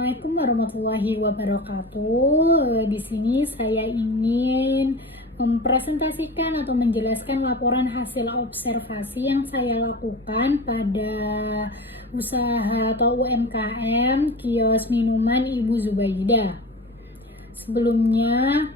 Assalamualaikum warahmatullahi wabarakatuh. Di sini saya ingin mempresentasikan atau menjelaskan laporan hasil observasi yang saya lakukan pada usaha atau UMKM kios minuman Ibu Zubaidah. Sebelumnya,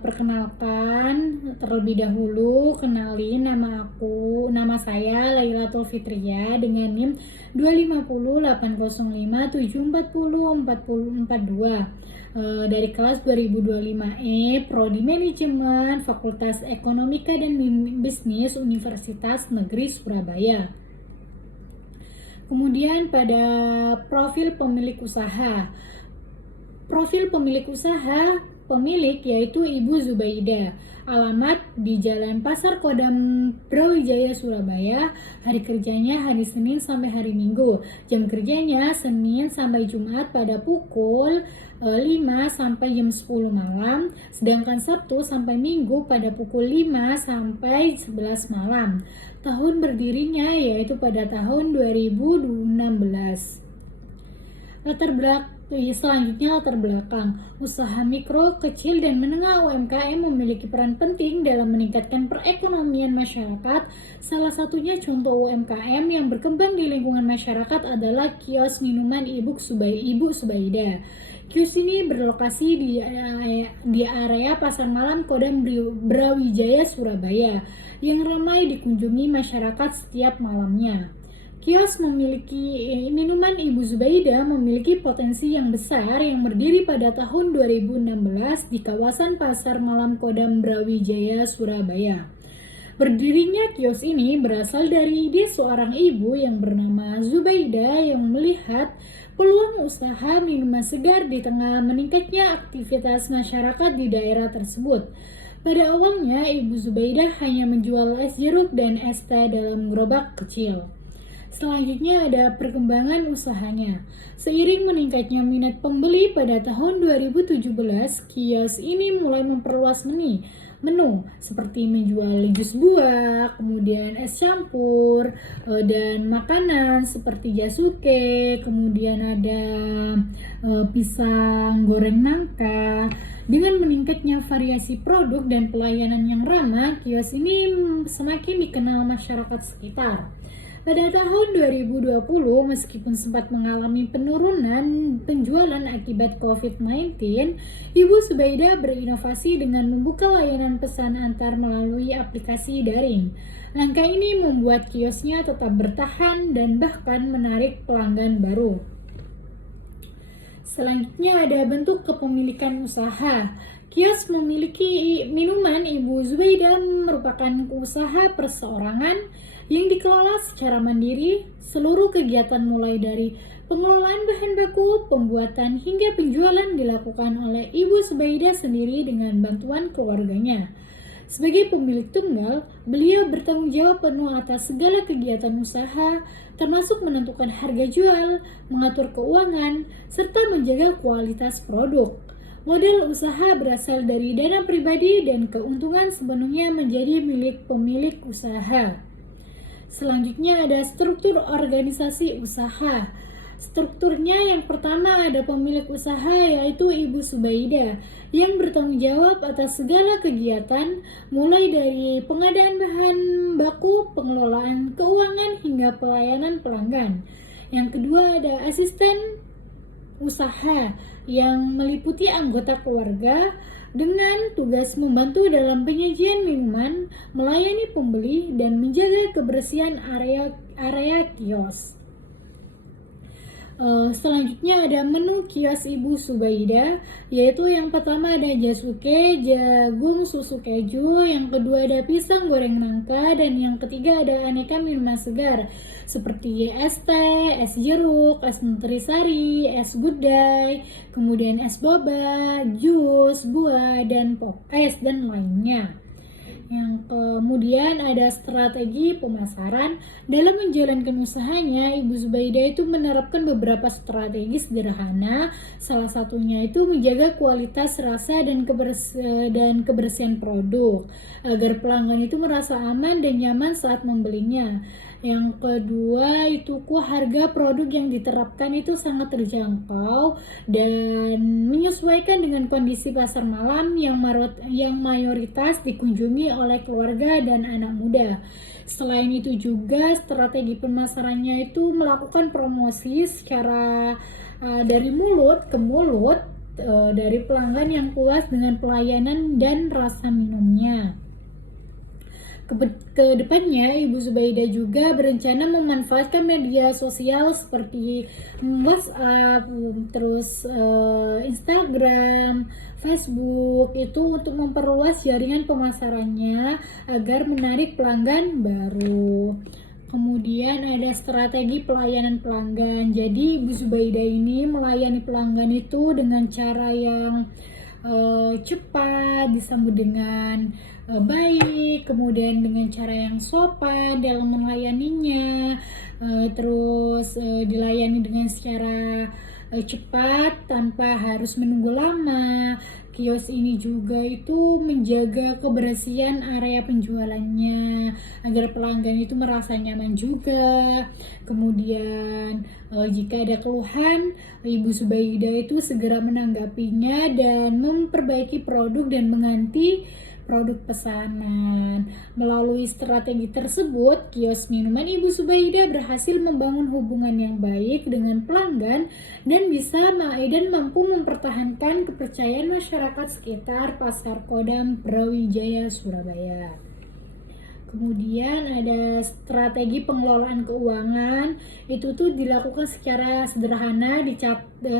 perkenalkan terlebih dahulu, kenalin nama saya Lailatul Fitria dengan NIM 2508057404042 dari kelas 2025E Prodi Manajemen Fakultas Ekonomika dan Bisnis Universitas Negeri Surabaya. Kemudian pada profil pemilik usaha. Profil pemilik usaha pemilik yaitu Ibu Zubaidah. Alamat di Jalan Pasar Kodam Brawijaya Surabaya. Hari kerjanya hari Senin sampai hari Minggu. Jam kerjanya Senin sampai Jumat pada pukul 5 sampai jam 10 malam. Sedangkan Sabtu sampai Minggu pada pukul 5 sampai 11 malam. Tahun berdirinya yaitu pada tahun 2016. Selanjutnya latar belakang. Usaha mikro, kecil, dan menengah UMKM memiliki peran penting dalam meningkatkan perekonomian masyarakat. Salah satunya contoh UMKM yang berkembang di lingkungan masyarakat adalah kios minuman Ibu Zubaidah. Kios ini berlokasi di area Pasar Malam Kodam Brawijaya Surabaya yang ramai dikunjungi masyarakat setiap malamnya. Kios minuman Ibu Zubaidah memiliki potensi yang besar yang berdiri pada tahun 2016 di kawasan Pasar Malam Kodam Brawijaya, Surabaya. Berdirinya kios ini berasal dari ide seorang ibu yang bernama Zubaidah yang melihat peluang usaha minuman segar di tengah meningkatnya aktivitas masyarakat di daerah tersebut. Pada awalnya, Ibu Zubaidah hanya menjual es jeruk dan es teh dalam gerobak kecil. Selanjutnya ada perkembangan usahanya. Seiring meningkatnya minat pembeli pada tahun 2017, kios ini mulai memperluas menu seperti menjual jus buah, kemudian es campur, dan makanan seperti jasuke, kemudian ada pisang goreng nangka. Dengan meningkatnya variasi produk dan pelayanan yang ramah, kios ini semakin dikenal masyarakat sekitar. Pada tahun 2020, meskipun sempat mengalami penurunan penjualan akibat COVID-19, Ibu Zubaidah berinovasi dengan membuka layanan pesan antar melalui aplikasi daring. Langkah ini membuat kiosnya tetap bertahan dan bahkan menarik pelanggan baru. Selanjutnya ada bentuk kepemilikan usaha. Kios memiliki minuman Ibu Zubaidah merupakan usaha perseorangan yang dikelola secara mandiri. Seluruh kegiatan mulai dari pengelolaan bahan baku, pembuatan hingga penjualan dilakukan oleh Ibu Zubaidah sendiri dengan bantuan keluarganya. Sebagai pemilik tunggal, beliau bertanggung jawab penuh atas segala kegiatan usaha, termasuk menentukan harga jual, mengatur keuangan, serta menjaga kualitas produk. Modal usaha berasal dari dana pribadi dan keuntungan sepenuhnya menjadi milik pemilik usaha. Selanjutnya ada struktur organisasi usaha. Strukturnya yang pertama ada pemilik usaha yaitu Ibu Zubaidah yang bertanggung jawab atas segala kegiatan mulai dari pengadaan bahan baku, pengelolaan keuangan hingga pelayanan pelanggan. Yang kedua ada asisten usaha yang meliputi anggota keluarga dengan tugas membantu dalam penyajian minuman, melayani pembeli, dan menjaga kebersihan area kios. Selanjutnya ada menu kios Ibu Zubaidah, yaitu yang pertama ada jasuke, jagung susu keju, yang kedua ada pisang goreng nangka, dan yang ketiga ada aneka minuman segar seperti es teh, es jeruk, es nutrisari, es gudai, kemudian es boba, jus, buah, dan pop es dan lainnya. Yang kemudian ada strategi pemasaran. Dalam menjalankan usahanya, Ibu Zubaidah itu menerapkan beberapa strategi sederhana. Salah satunya itu menjaga kualitas rasa dan kebersihan produk agar pelanggan itu merasa aman dan nyaman saat membelinya. Yang kedua itu harga produk yang diterapkan itu sangat terjangkau dan menyesuaikan dengan kondisi pasar malam yang mayoritas dikunjungi oleh keluarga dan anak muda. Selain itu juga strategi pemasarannya itu melakukan promosi secara dari mulut ke mulut, dari pelanggan yang puas dengan pelayanan dan rasa minumnya. Kedepannya, Ibu Zubaida juga berencana memanfaatkan media sosial seperti WhatsApp, terus Instagram, Facebook itu untuk memperluas jaringan pemasarannya agar menarik pelanggan baru. Kemudian ada strategi pelayanan pelanggan. Jadi Ibu Zubaida ini melayani pelanggan itu dengan cara yang cepat, disambut dengan baik, kemudian dengan cara yang sopan dalam melayaninya, terus dilayani dengan secara cepat tanpa harus menunggu lama. Kios ini juga itu menjaga kebersihan area penjualannya agar pelanggan itu merasa nyaman juga. Kemudian jika ada keluhan, Ibu Zubaida itu segera menanggapinya dan memperbaiki produk dan mengganti produk pesanan. Melalui strategi tersebut, kios minuman Ibu Zubaida berhasil membangun hubungan yang baik dengan pelanggan dan mampu mempertahankan kepercayaan masyarakat sekitar Pasar Kodam Brawijaya, Surabaya. Kemudian ada strategi pengelolaan keuangan, itu tuh dilakukan secara sederhana,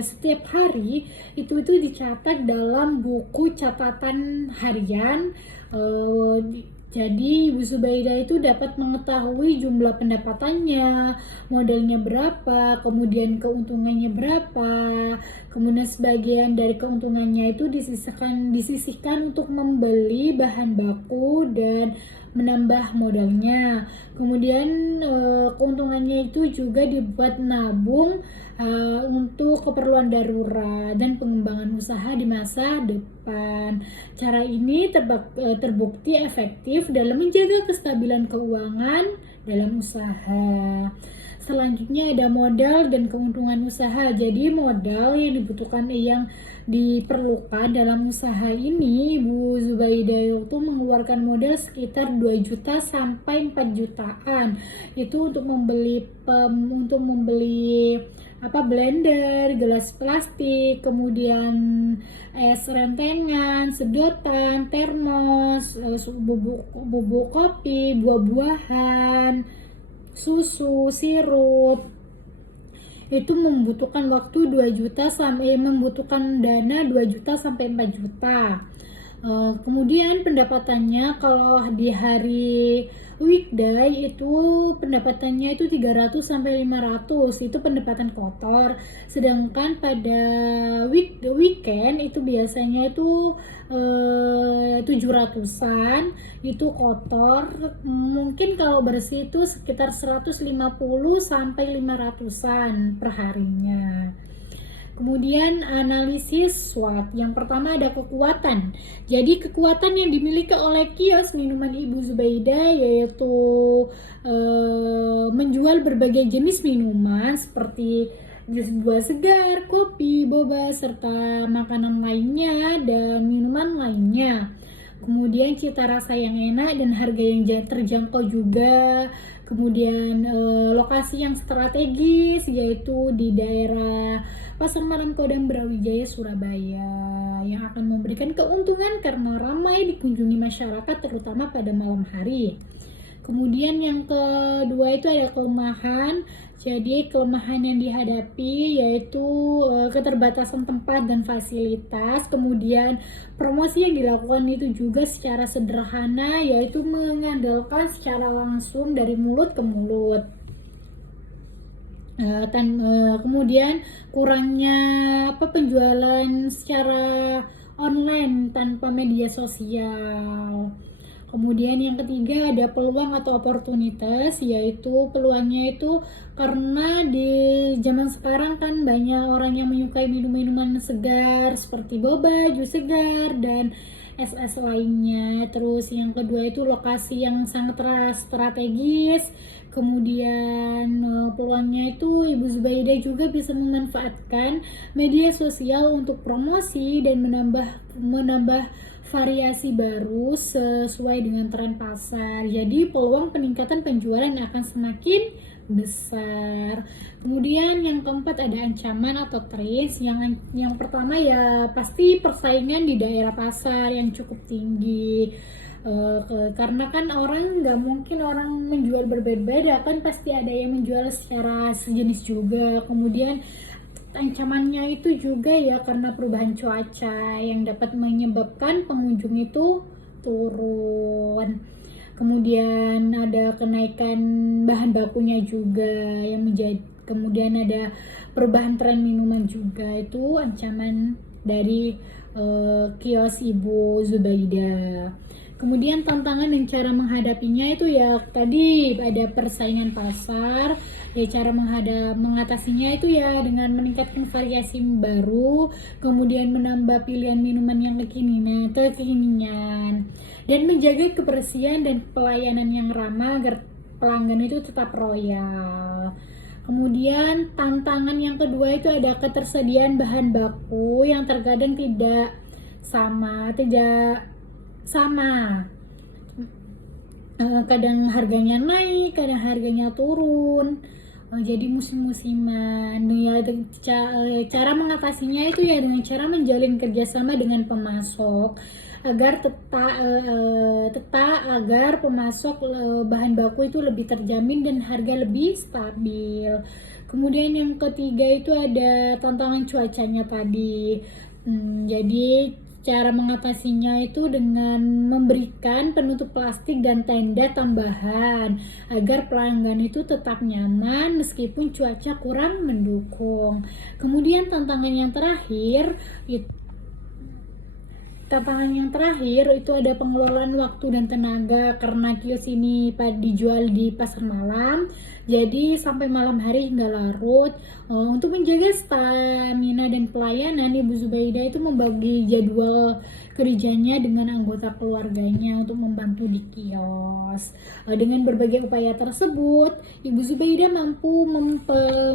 setiap hari itu dicatat dalam buku catatan harian. Jadi Ibu Zubaida itu dapat mengetahui jumlah pendapatannya, modalnya berapa, kemudian keuntungannya berapa, kemudian sebagian dari keuntungannya itu disisihkan untuk membeli bahan baku dan menambah modalnya. Kemudian keuntungannya itu juga dibuat nabung untuk keperluan darurat dan pengembangan usaha di masa depan. Cara ini terbukti efektif dalam menjaga kestabilan keuangan dalam usaha. Selanjutnya ada modal dan keuntungan usaha. Jadi modal yang diperlukan dalam usaha ini, Ibu Zubaida itu mengeluarkan modal sekitar 2 juta sampai 4 jutaan. Itu untuk membeli blender, gelas plastik, kemudian es rentengan, sedotan, termos, bubuk kopi, buah-buahan, susu, sirup. Itu membutuhkan dana 2 juta sampai 4 juta. Kemudian pendapatannya kalau di hari weekday itu pendapatannya itu 300 sampai 500, itu pendapatan kotor. Sedangkan pada weekend itu biasanya itu 700-an itu kotor. Mungkin kalau bersih itu sekitar 150 sampai 500-an per harinya. Kemudian analisis SWOT. Yang pertama ada kekuatan. Jadi kekuatan yang dimiliki oleh kios minuman Ibu Zubaida yaitu menjual berbagai jenis minuman seperti jus buah segar, kopi, boba, serta makanan lainnya dan minuman lainnya. Kemudian cita rasa yang enak dan harga yang terjangkau juga. Kemudian lokasi yang strategis yaitu di daerah Pasar Malam Kodam Brawijaya, Surabaya, yang akan memberikan keuntungan karena ramai dikunjungi masyarakat terutama pada malam hari. Kemudian yang kedua itu ada kelemahan. Jadi kelemahan yang dihadapi yaitu keterbatasan tempat dan fasilitas. Kemudian promosi yang dilakukan itu juga secara sederhana, yaitu mengandalkan secara langsung dari mulut ke mulut. Kemudian kurangnya penjualan secara online tanpa media sosial. Kemudian yang ketiga ada peluang atau opportunities, yaitu peluangnya itu karena di zaman sekarang kan banyak orang yang menyukai minuman segar seperti boba, jus segar, dan es-es lainnya. Terus yang kedua itu lokasi yang sangat strategis. Kemudian peluangnya itu Ibu Zubaida juga bisa memanfaatkan media sosial untuk promosi dan menambah variasi baru sesuai dengan tren pasar. Jadi peluang peningkatan penjualan akan semakin besar. Kemudian yang keempat ada ancaman atau threats. Yang pertama ya pasti persaingan di daerah pasar yang cukup tinggi. Karena kan orang nggak mungkin orang menjual berbeda-beda, kan pasti ada yang menjual secara sejenis juga. Kemudian ancamannya itu juga ya karena perubahan cuaca yang dapat menyebabkan pengunjung itu turun. Kemudian ada kenaikan bahan bakunya juga yang kemudian ada perubahan tren minuman juga. Itu ancaman dari kios Ibu Zubaida. Kemudian tantangan dan cara menghadapinya itu ya tadi ada persaingan pasar, ya cara mengatasinya itu ya dengan meningkatkan variasi baru, kemudian menambah pilihan minuman yang kekinian, dan menjaga kebersihan dan pelayanan yang ramah agar pelanggan itu tetap loyal. Kemudian tantangan yang kedua itu ada ketersediaan bahan baku yang terkadang tidak sama. Kadang harganya naik, kadang harganya turun. Jadi musim-musiman. Ya, cara mengatasinya itu ya dengan cara menjalin kerjasama dengan pemasok agar agar pemasok bahan baku itu lebih terjamin dan harga lebih stabil. Kemudian yang ketiga itu ada tantangan cuacanya tadi. Jadi cara mengatasinya itu dengan memberikan penutup plastik dan tenda tambahan agar pelanggan itu tetap nyaman meskipun cuaca kurang mendukung. Kemudian tantangan yang terakhir itu ada pengelolaan waktu dan tenaga karena kios ini dijual di pasar malam, jadi sampai malam hari hingga larut. Untuk menjaga stamina dan pelayanan, Ibu Zubaida itu membagi jadwal kerjanya dengan anggota keluarganya untuk membantu di kios. Dengan berbagai upaya tersebut, Ibu Zubaida mampu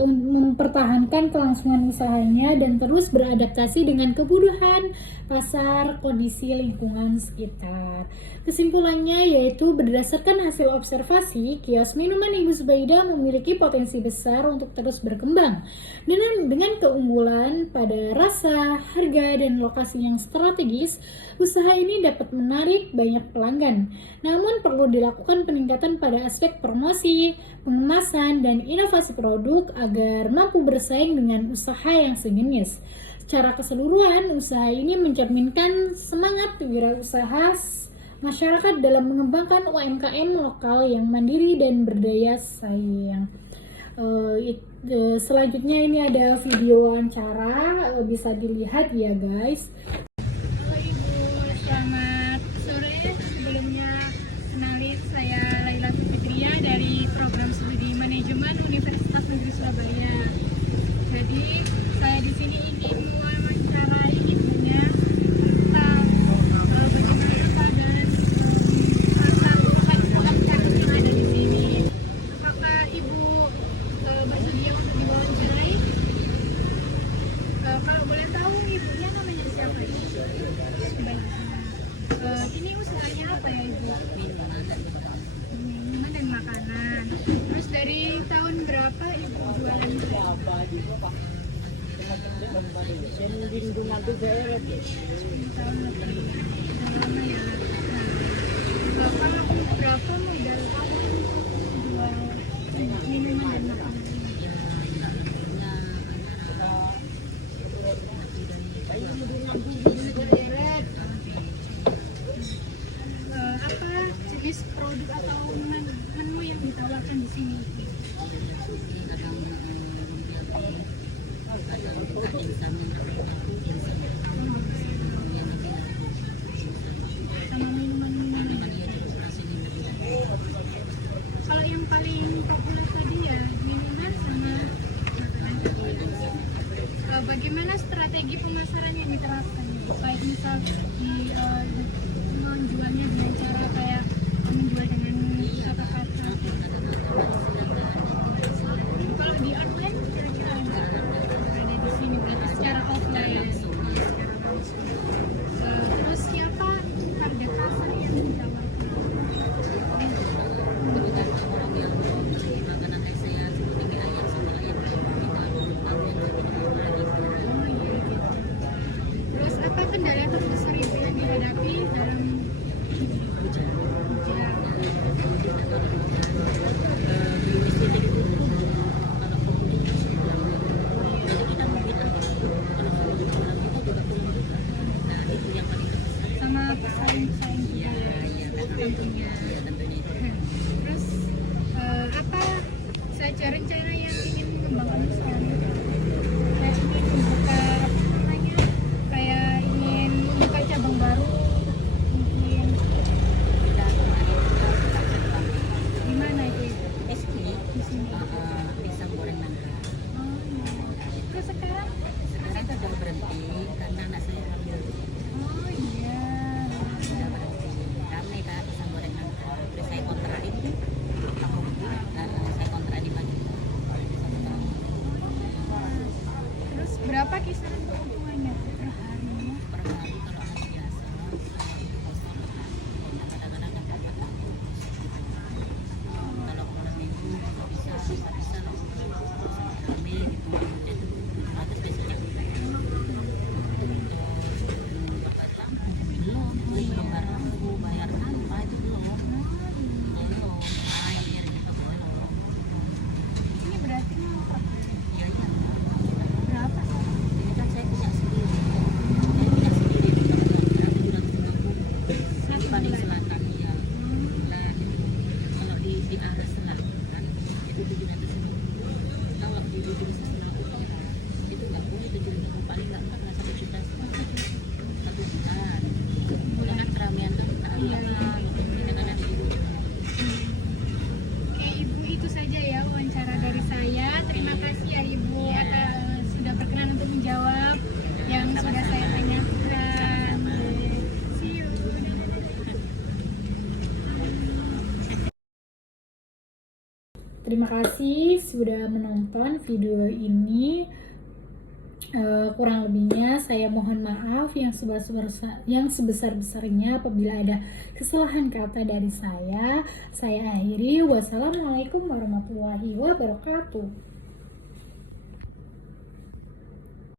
mempertahankan kelangsungan usahanya dan terus beradaptasi dengan kebutuhan pasar, kondisi lingkungan sekitar. Kesimpulannya yaitu berdasarkan hasil observasi, kios minuman Ibu Zubaida memiliki potensi besar untuk terus berkembang. Dengan keunggulan pada rasa, harga, dan lokasi yang strategis, usaha ini dapat menarik banyak pelanggan. Namun perlu dilakukan peningkatan pada aspek promosi, pengemasan, dan inovasi produk agar mampu bersaing dengan usaha yang sejenis. Secara keseluruhan, usaha ini mencerminkan semangat wirausaha masyarakat dalam mengembangkan UMKM lokal yang mandiri dan berdaya saing. Selanjutnya ini ada video wawancara, bisa dilihat ya guys. Halo Ibu, selamat sore. Sebelumnya kenalin, saya Laila Fitria dari program studi manajemen Universitas Negeri Surabaya. Jadi saya di sini ingin mewawancarai ibunya tentang bagaimana keadaan UMKM yang ada di sini. Apakah Ibu bersedia untuk diwawancarai? Kalau boleh tahu ibunya namanya siapa Ibu? Ini usahanya apa ya Ibu? Minuman dan makanan. Terus dari tahun berapa Ibu jualan itu? Tahun lebih. Lama ya. Nah, kalau berapa modal jual minuman dan makanan? Apa jenis produk atau menu yang ditawarkan di sini? Sama minuman-minuman. Kalau yang paling populer tadi ya minuman sama makanan tadi. Bagaimana strategi pemasaran yang diterapkan? Baik misal menjualnya dengan cara kayak menjual dengan kata-kata Kalau di online kira-kira ada di sini berarti secara offline. Terus siapa harga kasar yang ditawarkan? Ketika orang yang makanan saya seperti ayam sama ayam kita baru yang lagi. Oh iya gitu. Terus apa kendala terbesar ibu yang dihadapi dalam Hujan. ujian? Listrik itu kalau kemudian jadi kita mungkin kalau kemudian kita juga perlu. Nah itu yang paling terbesar. Sama pesaing-pesaing Iya, iya tentunya. Iya tentunya itu. Terus apa saja rencana yang ingin mengembangkan usaha? Kayak ingin membuka apa namanya? Kayak ingin membuka cabang baru mungkin Kita kemarin juga kita di mana itu? di sini Di sini. pisang goreng nangka. Oh iya. Terus sekarang? Sekarang kita udah berhenti karena anak saya hamil. Oh iya. Udah berhenti. Kami kak pisang goreng nangka. Terus saya kontrain kampung. Saya kontra di Bandung. 1 tahun. Terus berapa kisaran keuntungannya per harinya? Per hari kalau hari biasa kadang-kadang dapat 400. Kalau malam minggu bisa loh. Rame gitu. Itu 100 biasanya. Bakar lampu belum bakar lampu bayar apa itu belum air itu belum. Ini berarti ngontrak. Iya iya. Berapa sih? Ini kan saya punya sendiri. Saya punya sendiri itu berarti 250. Di Paling Selatan ya. Dan kalau di area selatan itu 750. Kalau di ujung sebelah utara itu nggak boleh 750 paling nggak pernah 1 juta 1 bulan. Dengan keramaian kan kita dengan ada ibu. Oke, Ibu itu saja ya wawancara dari saya. Terima kasih ya Ibu atas sudah berkenan untuk menjawab yang sudah saya tanyakan. See you. Terima kasih sudah menonton video ini. Kurang lebihnya saya mohon maaf yang sebesar-besarnya apabila ada kesalahan kata dari saya. Saya akhiri. Wassalamualaikum warahmatullahi wabarakatuh.